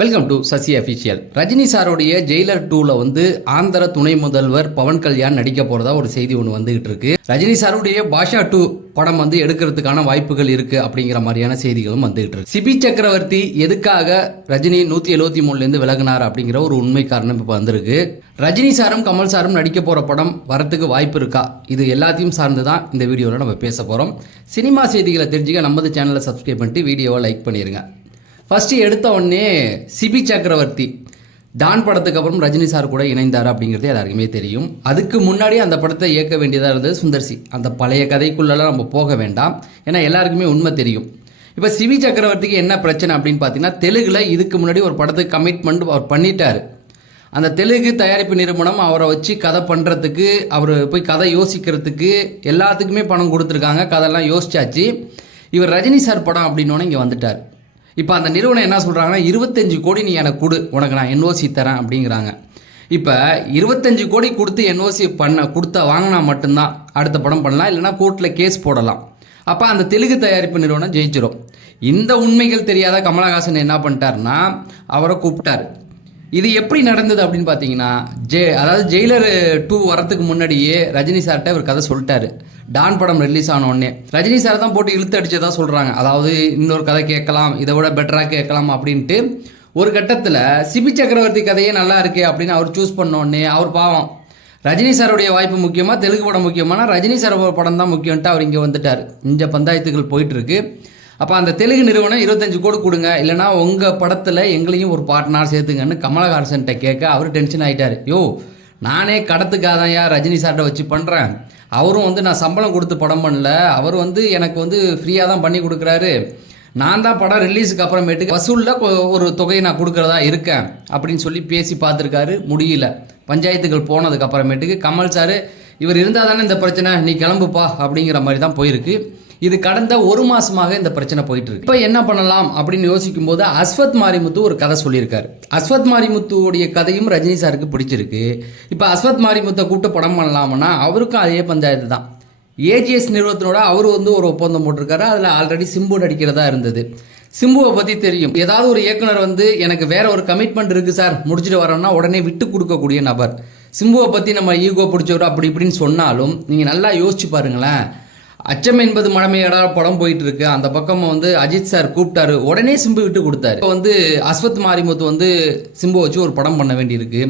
Welcome to Sasi official. Rajini சாரோடைய Jailer 2ல வந்து ஆந்திர துணை முதல்வர் பவன் கல்யாண் நடிக்க போறதா ஒரு செய்தி ஒன்று வந்துகிட்டு இருக்கு. ரஜினி சாருடைய பாஷா 2 படம் வந்து எடுக்கிறதுக்கான வாய்ப்புகள் இருக்கு அப்படிங்கிற மாதிரியான செய்திகளும் வந்துகிட்டு இருக்கு. சிபி சக்கரவர்த்தி எதுக்காக ரஜினி 173 விலகினார் அப்படிங்கிற ஒரு உண்மை காரணம் இப்போ வந்திருக்கு. ரஜினி சாரும் கமல் சாரும் நடிக்க போற படம் வரத்துக்கு வாய்ப்பு இருக்கா, இது எல்லாத்தையும் சார்ந்து தான் இந்த வீடியோவில் நம்ம பேச போறோம். சினிமா செய்திகளை தெரிஞ்சுக்க நம்ம சேனலை சப்ஸ்கிரைப் பண்ணிட்டு வீடியோவை லைக் பண்ணிருங்க. ஃபஸ்ட்டு எடுத்த உடனே சிபி சக்கரவர்த்தி டான் படத்துக்கு அப்புறம் ரஜினி சார் கூட இணைந்தார் அப்படிங்கிறது எல்லாருக்குமே தெரியும். அதுக்கு முன்னாடி அந்த படத்தை இயக்க வேண்டியதாக இருந்தது சுந்தர்சி. அந்த பழைய கதைக்குள்ளெல்லாம் நம்ம போக வேண்டாம், ஏன்னா எல்லாருக்குமே உண்மை தெரியும். இப்போ சிபி சக்கரவர்த்திக்கு என்ன பிரச்சனை அப்படின்னு பார்த்தீங்கன்னா, தெலுங்கில் இதுக்கு முன்னாடி ஒரு படத்துக்கு கமிட்மெண்ட் அவர் பண்ணிட்டார். அந்த தெலுங்கு தயாரிப்பு நிறுவனம் அவரை வச்சு கதை பண்ணுறதுக்கு, அவர் போய் கதை யோசிக்கிறதுக்கு எல்லாத்துக்குமே பணம் கொடுத்துருக்காங்க. கதையெல்லாம் யோசிச்சாச்சு. இவர் ரஜினி சார் படம் அப்படின்னோடனே இங்கே வந்துட்டார். இப்போ அந்த நிறுவனம் என்ன சொல்கிறாங்கன்னா, 25 கோடி நீ எனக்கு கொடு, உனக்கு நான் என்ஓசி தரேன் அப்படிங்கிறாங்க. இப்போ 25 கோடி கொடுத்து என்ஓசி கொடுத்தா வாங்கினா மட்டும்தான் அடுத்த படம் பண்ணலாம், இல்லைனா கோர்ட்டில் கேஸ் போடலாம். அப்போ அந்த தெலுங்கு தயாரிப்பு நிறுவனம் ஜெயிச்சிடும். இந்த உண்மைகள் தெரியாத கமலஹாசன் என்ன பண்ணிட்டார்னா, அவரை கூப்பிட்டார். இது எப்படி நடந்தது அப்படின்னு பார்த்தீங்கன்னா, அதாவது ஜெயிலர் 2 வரத்துக்கு முன்னாடியே ரஜினி சார்கிட்ட ஒரு கதை சொல்லிட்டாரு. டான் படம் ரிலீஸ் ஆன உடனே ரஜினி சார் தான் போட்டு இழுத்து அடிச்சதா சொல்கிறாங்க. அதாவது இன்னொரு கதை கேட்கலாம், இதை விட பெட்டராக கேட்கலாம் அப்படின்ட்டு. ஒரு கட்டத்தில் சிபி சக்கரவர்த்தி கதையே நல்லா இருக்கே அப்படின்னு அவர் சூஸ் பண்ண உடனே அவர் பாவம், ரஜினி சாருடைய வாய்ப்பு முக்கியமாக தெலுங்கு படம் முக்கியமான ரஜினி சார் படம் தான் முக்கியம்ட்டு அவர் இங்கே வந்துட்டார். இந்த பஞ்சாயத்துகள் போயிட்டுருக்கு. அப்போ அந்த தெலுங்கு நிறுவனம் 25 கோடி கொடுங்க, இல்லைனா உங்கள் படத்தில் எங்களையும் ஒரு பார்ட்னர் சேர்த்துங்கன்னு கமலஹாசன்கிட்ட கேட்க அவர் டென்ஷன் ஆகிட்டார். யோ, நானே கடத்துக்காக தான் ரஜினி சார்கிட்ட வச்சு பண்ணுறேன், அவரும் வந்து நான் சம்பளம் கொடுத்து படம் பண்ணல, அவர் வந்து எனக்கு வந்து ஃப்ரீயாக தான் பண்ணி கொடுக்குறாரு, நான் தான் படம் ரிலீஸுக்கு அப்புறமேட்டுக்கு வசூலில் ஒரு தொகையை நான் கொடுக்குறதா இருக்கேன் அப்படின்னு சொல்லி பேசி பார்த்துருக்காரு. முடியல. பஞ்சாயத்துகள் போனதுக்கு அப்புறமேட்டுக்கு கமல் சார், இவர் இருந்தால் தானே இந்த பிரச்சனை, நீ கிளம்புப்பா அப்படிங்கிற மாதிரி தான் போயிருக்கு. இது கடந்த ஒரு மாசமாக இந்த பிரச்சனை போயிட்டு இருக்கு. இப்போ என்ன பண்ணலாம் அப்படின்னு யோசிக்கும் போது அஸ்வத் மாரிமுத்து ஒரு கதை சொல்லியிருக்காரு. அஸ்வத் மாரிமுத்துவோடைய கதையும் ரஜினி சாருக்கு பிடிச்சிருக்கு. இப்போ அஸ்வத் மாரிமுத்தை கூப்பிட்டு படம் பண்ணலாம்னா அவருக்கும் அதே பஞ்சாயத்து தான். ஏஜிஎஸ் நிறுவனத்தினோட அவர் வந்து ஒரு ஒப்பந்தம் போட்டிருக்காரு. அதில் ஆல்ரெடி சிம்பு நடிக்கிறதா இருந்தது. சிம்புவை பற்றி தெரியும். ஏதாவது ஒரு இயக்குனர் வந்து எனக்கு வேற ஒரு கமிட்மெண்ட் இருக்குது சார், முடிச்சுட்டு வரோம்னா உடனே விட்டு கொடுக்கக்கூடிய நபர். சிம்புவை பற்றி நம்ம ஈகோ பிடிச்சவர் அப்படி இப்படின்னு சொன்னாலும் நீங்கள் நல்லா யோசிச்சு பாருங்களேன். அச்சம் என்பது மழமையடா படம் போயிட்டு இருக்கு. அந்த பக்கம் வந்து அஜித் சார் கூப்பிட்டாரு, உடனே சிம்பு விட்டு கொடுத்தாரு. இப்போ வந்து அஸ்வத் மாரிமுத்து வந்து சிம்பு வச்சு ஒரு படம் பண்ண வேண்டியிருக்கு.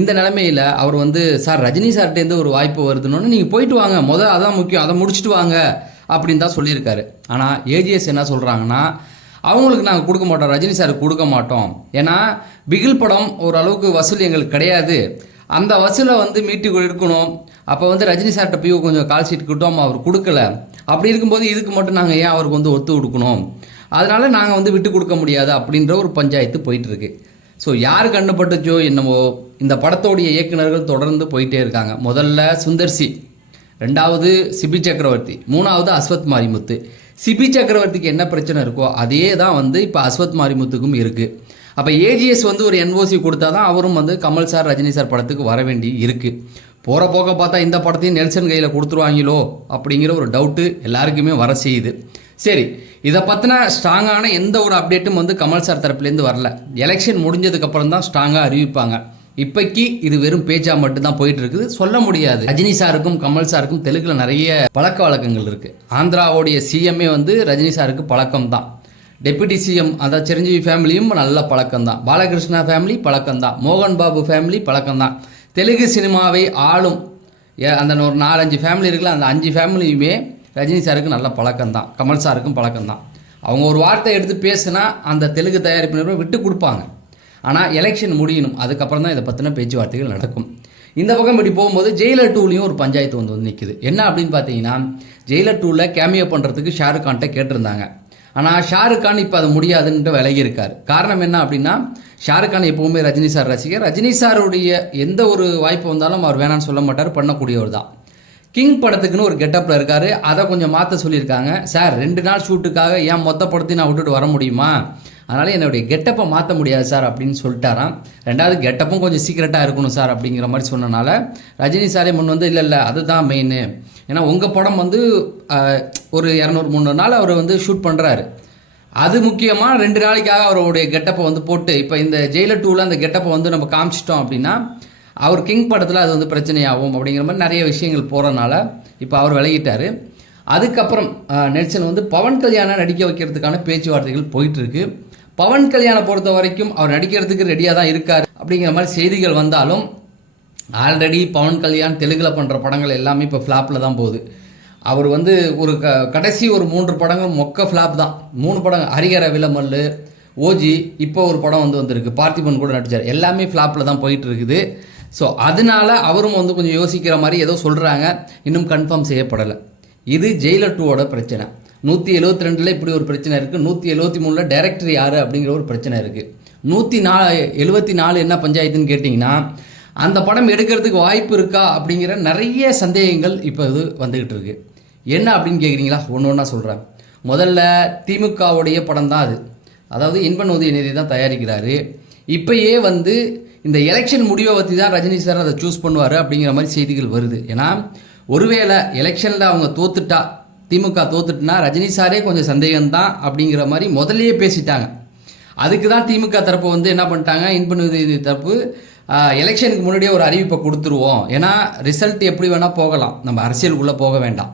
இந்த நிலைமையில் அவர் வந்து சார் ரஜினி சார்கிட்டேருந்து ஒரு வாய்ப்பு வருதுன்னு, நீங்கள் போயிட்டு வாங்க, அதான் முக்கியம், அதை முடிச்சுட்டு வாங்க அப்படின்னு தான் சொல்லியிருக்காரு. ஆனால் ஏஜிஎஸ் என்ன சொல்கிறாங்கன்னா, அவங்களுக்கு நாங்கள் கொடுக்க மாட்டோம், ரஜினி சாருக்கு கொடுக்க மாட்டோம், ஏன்னா பிகில் படம் ஓரளவுக்கு வசூல் எங்களுக்கு கிடையாது, அந்த வசூலை வந்து மீட்டி இருக்கணும். அப்போ வந்து ரஜினி சார்கிட்ட போய் கொஞ்சம் கால் ஷீட் கிட்டோம், அவர் கொடுக்கல. அப்படி இருக்கும்போது இதுக்கு மட்டும் நாங்கள் ஏன் அவருக்கு வந்து ஒத்து கொடுக்கணும், அதனால நாங்கள் வந்து விட்டு கொடுக்க முடியாது அப்படின்ற ஒரு பஞ்சாயத்து போயிட்டுருக்கு. ஸோ யார் கண்டுபட்டுச்சோ என்னவோ, இந்த படத்தோடைய இயக்குநர்கள் தொடர்ந்து போயிட்டே இருக்காங்க. முதல்ல சுந்தர்சி, ரெண்டாவது சிபி சக்கரவர்த்தி, மூணாவது அஸ்வத் மாரிமுத்து. சிபி சக்கரவர்த்திக்கு என்ன பிரச்சனை இருக்கோ அதே தான் வந்து இப்போ அஸ்வத் மாரிமுத்துக்கும் இருக்குது. அப்போ ஏஜிஎஸ் வந்து ஒரு என்ஓசி கொடுத்தா தான் அவரும் வந்து கமல் சார் ரஜினி சார் படத்துக்கு வர வேண்டி இருக்குது. போகிற போக்க பார்த்தா இந்த படத்தையும் நெல்சன் கையில் கொடுத்துருவாங்களோ அப்படிங்கிற ஒரு டவுட்டு எல்லாருக்குமே வர செய்யுது. சரி, இதை பற்றின ஸ்ட்ராங்கான எந்த ஒரு அப்டேட்டும் வந்து கமல் சார் தரப்புலேருந்து வரல. எலெக்ஷன் முடிஞ்சதுக்கப்புறம் தான் ஸ்ட்ராங்காக அறிவிப்பாங்க. இப்போக்கி இது வெறும் பேச்சா மட்டும்தான் போயிட்டு இருக்குது, சொல்ல முடியாது. ரஜினி சாருக்கும் கமல் சாருக்கும் தெலுங்குல நிறைய பழக்க வழக்கங்கள் இருக்குது. ஆந்திராவுடைய சிஎம்ஏ வந்து ரஜினி சாருக்கு பழக்கம் தான். டெப்யூட்டி சிஎம் அதாவது சிரஞ்சீவி ஃபேமிலியும் நல்ல பழக்கம் தான். பாலகிருஷ்ணா ஃபேமிலி பழக்கம் தான். மோகன் பாபு ஃபேமிலி பழக்கம் தான். தெலுங்கு சினிமாவை ஆளும் அந்த ஒரு 4-5 ஃபேமிலி இருக்குல்ல, அந்த 5 ஃபேமிலியுமே ரஜினி சாருக்கு நல்ல பழக்கம் தான், கமல் சாருக்கும் பழக்கம் தான். அவங்க ஒரு வார்த்தை எடுத்து பேசுனா அந்த தெலுங்கு தயாரிப்பு நிறுவனம் விட்டு கொடுப்பாங்க. ஆனால் எலெக்ஷன் முடியணும், அதுக்கப்புறம் தான் இதை பற்றின பேச்சுவார்த்தைகள் நடக்கும். இந்த பக்கம் இப்படி போகும்போது ஜெயிலர் 2லையும் ஒரு பஞ்சாயத்து வந்து நிற்குது. என்ன அப்படின்னு பார்த்தீங்கன்னா, ஜெயிலர் 2ல கேமியோ பண்ணுறதுக்கு ஷாருக் கான்கிட்ட கேட்டிருந்தாங்க. ஆனால் ஷாருக் கான் இப்போ அது முடியாதுன்ட்டு விலகி இருக்கார். காரணம் என்ன அப்படின்னா, ஷாருக் கான் எப்போவுமே ரஜினி சார் ரசிகர். ரஜினி சாருடைய எந்த ஒரு வாய்ப்பு வந்தாலும் அவர் வேணான்னு சொல்ல மாட்டார், பண்ணக்கூடியவர் தான். கிங் படத்துக்குன்னு ஒரு கெட்டப்பில் இருக்கார், அதை கொஞ்சம் மாற்ற சொல்லியிருக்காங்க. சார் 2 நாள் ஷூட்டுக்காக ஏன் மொத்த படத்தையும் நான் விட்டுட்டு வர முடியுமா, அதனால் என்னுடைய கெட்டப்பை மாற்ற முடியாது சார் அப்படின்னு சொல்லிட்டாராம். ரெண்டாவது கெட்டப்பும் கொஞ்சம் சீக்கிரட்டாக இருக்கணும் சார் அப்படிங்கிற மாதிரி சொன்னனால ரஜினி சாரே முன் வந்து இல்லை அதுதான் மெயின், ஏன்னா உங்கள் படம் வந்து ஒரு 200-300 நாள் அவர் வந்து ஷூட் பண்ணுறாரு, அது முக்கியமாக 2 நாளைக்காக அவருடைய கெட்டப்பை வந்து போட்டு இப்போ இந்த ஜெயிலர் 2ல் அந்த கெட்டப்பை வந்து நம்ம காமிச்சிட்டோம் அப்படின்னா அவர் கிங் படத்தில் அது வந்து பிரச்சனையாகும் அப்படிங்கிற மாதிரி நிறைய விஷயங்கள் போகிறனால இப்போ அவர் விலகிட்டார். அதுக்கப்புறம் நெல்சன் வந்து பவன் கல்யாணம் நடிக்க வைக்கிறதுக்கான பேச்சுவார்த்தைகள் போயிட்டுருக்கு. பவன் கல்யாணம் பொறுத்த வரைக்கும் அவர் நடிக்கிறதுக்கு ரெடியாக தான் இருக்கார் அப்படிங்கிற மாதிரி செய்திகள் வந்தாலும் ஆல்ரெடி பவன் கல்யாண் தெலுங்கில் பண்ணுற படங்கள் எல்லாமே இப்போ ஃப்ளாப்பில் தான் போகுது. அவர் வந்து ஒரு கடைசி ஒரு 3 படங்கள் மொக்க ஃப்ளாப் தான். 3 படம் ஹரிஹர விலமல்லு, ஓஜி, இப்போ ஒரு படம் வந்து வந்திருக்கு, பார்த்திபன் கூட நடித்தார், எல்லாமே ஃப்ளாப்பில் தான் போயிட்டு இருக்குது. ஸோ அதனால அவரும் வந்து கொஞ்சம் யோசிக்கிற மாதிரி ஏதோ சொல்கிறாங்க, இன்னும் கன்ஃபார்ம் செய்யப்படலை. இது ஜெயிலர் 2வோட பிரச்சனை. 172 இப்படி ஒரு பிரச்சனை இருக்குது. 173 டைரக்டர் யார் அப்படிங்கிற ஒரு பிரச்சனை இருக்குது. 174 என்ன பஞ்சாயத்துன்னு கேட்டிங்கன்னா அந்த படம் எடுக்கிறதுக்கு வாய்ப்பு இருக்கா அப்படிங்கிற நிறைய சந்தேகங்கள் இப்போ இது வந்துக்கிட்டு இருக்குது. என்ன அப்படின்னு கேட்குறீங்களா? ஒன்று ஒன்றா சொல்கிறேன். முதல்ல திமுகவுடைய படம் தான் அது, அதாவது இன்பன் உதயநிதி தான் தயாரிக்கிறாரு. இப்போயே வந்து இந்த எலெக்ஷன் முடிவை பற்றி தான் ரஜினி சார் அதை சூஸ் பண்ணுவார் அப்படிங்கிற மாதிரி செய்திகள் வருது. ஏன்னா ஒருவேளை எலெக்ஷனில் அவங்க தோத்துட்டா, திமுக தோத்துட்டுனா ரஜினி சாரே கொஞ்சம் சந்தேகம்தான் அப்படிங்கிற மாதிரி முதல்லையே பேசிட்டாங்க. அதுக்கு தான் திமுக தரப்பு வந்து என்ன பண்ணிட்டாங்க, இன்பன் உதயநிதி தரப்பு எலெக்ஷனுக்கு முன்னாடியே ஒரு அறிவிப்பை கொடுத்துருவோம், ஏன்னா ரிசல்ட் எப்படி வேணால் போகலாம், நம்ம அரசியலுக்குள்ளே போக வேண்டாம்.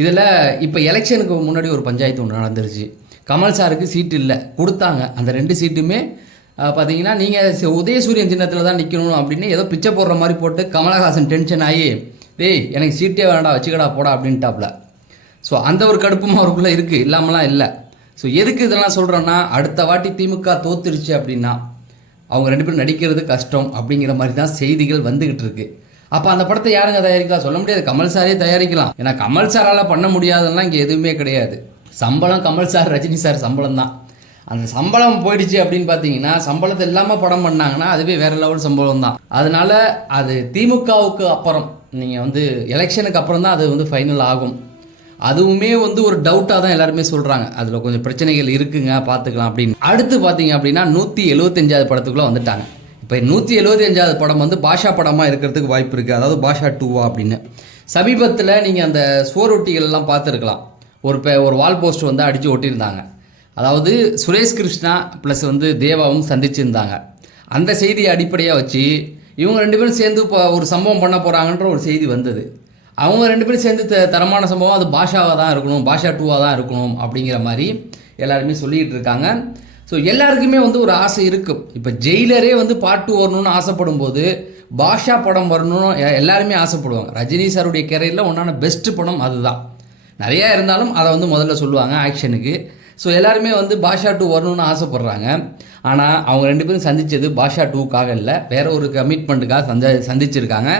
இதில் இப்போ எலெக்ஷனுக்கு முன்னாடி ஒரு பஞ்சாயத்து ஒன்று நடந்துருச்சு. கமல் சாருக்கு சீட்டு இல்லை, கொடுத்தாங்க. அந்த 2 சீட்டுமே பார்த்தீங்கன்னா நீங்கள் உதயசூரியன் சின்னத்தில் தான் நிற்கணும் அப்படின்னு ஏதோ பிச்சை போடுற மாதிரி போட்டு கமலஹாசன் டென்ஷன் ஆகி, டேய் எனக்கு சீட்டே வேண்டாம் வச்சுக்கடா போடா அப்படின்ட்டாப்ல. ஸோ அந்த ஒரு கடுப்பும் அவருக்குள்ளே இருக்குது, இல்லாமலாம் இல்லை. ஸோ எதுக்கு இதெல்லாம் சொல்கிறோன்னா, அடுத்த வாட்டி திமுக தோத்துருச்சு அப்படின்னா அவங்க 2 பேரும் நடிக்கிறது கஷ்டம் அப்படிங்கிற மாதிரி தான் செய்திகள் வந்துக்கிட்டு இருக்கு. அப்போ அந்த படத்தை யாருங்க தயாரிக்கலாம்? சொல்ல முடியாது, கமல் சாரே தயாரிக்கலாம். ஏன்னா கமல் சாரால் பண்ண முடியாதெல்லாம் இங்கே எதுவுமே கிடையாது. சம்பளம் கமல் சார், ரஜினி சார் சம்பளம் தான். அந்த சம்பளம் போயிடுச்சு அப்படின்னு பார்த்தீங்கன்னா, சம்பளத்தை இல்லாமல் படம் பண்ணாங்கன்னா அதுவே வேற லெவல் சம்பளம் தான். அதனால அது திமுகவுக்கு அப்புறம், நீங்கள் வந்து எலெக்ஷனுக்கு அப்புறம் தான் அது வந்து ஃபைனல் ஆகும். அதுவுமே வந்து ஒரு டவுட்டாக தான் எல்லாருமே சொல்கிறாங்க, அதில் கொஞ்சம் பிரச்சனைகள் இருக்குங்க பார்த்துக்கலாம் அப்படின்னு. அடுத்து பார்த்தீங்க அப்படின்னா 175வது படத்துக்குள்ளே வந்துட்டாங்க. இப்போ 175வது படம் வந்து பாஷா படமாக இருக்கிறதுக்கு வாய்ப்பு இருக்குது, அதாவது பாஷா 2வா அப்படின்னு. சமீபத்தில் நீங்கள் அந்த சுவரொட்டிகள்லாம் பார்த்துருக்கலாம். ஒரு வால் போஸ்ட் வந்து அடித்து ஒட்டியிருந்தாங்க. அதாவது சுரேஷ் கிருஷ்ணா ப்ளஸ் வந்து தேவாவும் சந்திச்சிருந்தாங்க. அந்த செய்தியை அடிப்படையாக வச்சு இவங்க 2 பேரும் சேர்ந்து இப்போ ஒரு சம்பவம் பண்ண போகிறாங்கன்ற ஒரு செய்தி வந்தது. அவங்க 2 பேரும் சேர்ந்து தரமான சம்பவம், அது பாஷாவாக தான் இருக்கணும், பாஷா 2வாக தான் இருக்கணும் அப்படிங்கிற மாதிரி எல்லாருமே சொல்லிகிட்டு இருக்காங்க. ஸோ எல்லாருக்குமே வந்து ஒரு ஆசை இருக்கும். இப்போ ஜெயிலரே வந்து பார்ட் 2 வரணும்னு ஆசைப்படும் போது பாஷா படம் வரணும்னு எல்லாருமே ஆசைப்படுவாங்க. ரஜினி சாருடைய கேரியரில் ஒன்றான பெஸ்ட்டு படம் அதுதான். நிறையா இருந்தாலும் அதை வந்து முதல்ல சொல்லுவாங்க ஆக்ஷனுக்கு. ஸோ எல்லாருமே வந்து பாஷா 2 வரணும்னு ஆசைப்படுறாங்க. ஆனால் அவங்க 2 பேரும் சந்தித்தது பாஷா 2க்காக இல்லை, வேற ஒரு கமிட்மெண்ட்டுக்காக சந்திச்சிருக்காங்க.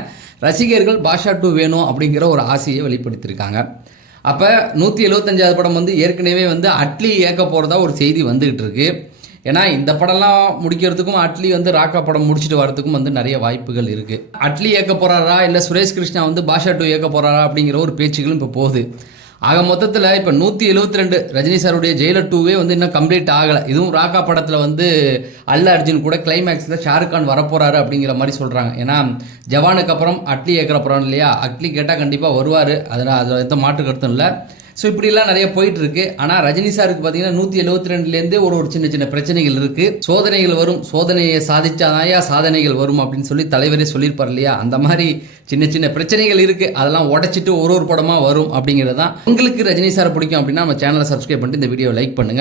ரசிகர்கள் பாஷா 2 வேணும் அப்படிங்கிற ஒரு ஆசையை வெளிப்படுத்தியிருக்காங்க. அப்போ 175வது படம் வந்து ஏற்கனவே வந்து அட்லி இயக்க போகிறதா ஒரு செய்தி வந்துக்கிட்டு இருக்கு. ஏன்னா இந்த படம்லாம் முடிக்கிறதுக்கும் அட்லி வந்து ராக்கா படம் முடிச்சுட்டு வரதுக்கும் வந்து நிறைய வாய்ப்புகள் இருக்குது. அட்லி இயக்க போகிறாரா இல்லை சுரேஷ் கிருஷ்ணா வந்து பாஷா 2 இயக்க போகிறாரா அப்படிங்கிற ஒரு பேச்சுகளும் இப்போ போகுது. ஆக மொத்தத்தில் இப்போ 172 ரஜினி சாருடைய ஜெயிலர் 2வே வந்து இன்னும் கம்ப்ளீட் ஆகலை. இதுவும் ராக்கா படத்தில் வந்து அல்ல அர்ஜுன் கூட கிளைமேக்ஸில் ஷாருக் கான் வரப்போகிறாரு அப்படிங்கிற மாதிரி சொல்கிறாங்க. ஏன்னா ஜவானுக்கு அப்புறம் அட்லி ஏற்கிற படம் இல்லையா, அட்லி கேட்டால் கண்டிப்பாக வருவார், அதில் எந்த மாற்று கருத்தும் இல்லை. ஸோ இப்படிலாம் நிறைய போயிட்டுருக்கு. ஆனால் ரஜினி சாருக்கு பார்த்தீங்கன்னா 172லேருந்தே ஒரு சின்ன சின்ன பிரச்சனைகள் இருக்குது. சோதனைகள் வரும், சோதனையை சாதிச்சாதாயா சாதனைகள் வரும் அப்படின்னு சொல்லி தலைவரே சொல்லியிருப்பார் இல்லையா, அந்த மாதிரி சின்ன சின்ன பிரச்சனைகள் இருக்குது. அதெல்லாம் உடச்சிட்டு ஒரு படமாக வரும் அப்படிங்கிறது தான். உங்களுக்கு ரஜினி சாரை பிடிக்கும் அப்படின்னா நம்ம சேனலை சப்ஸ்கிரைப் பண்ணிட்டு இந்த வீடியோ லைக் பண்ணுங்கள்.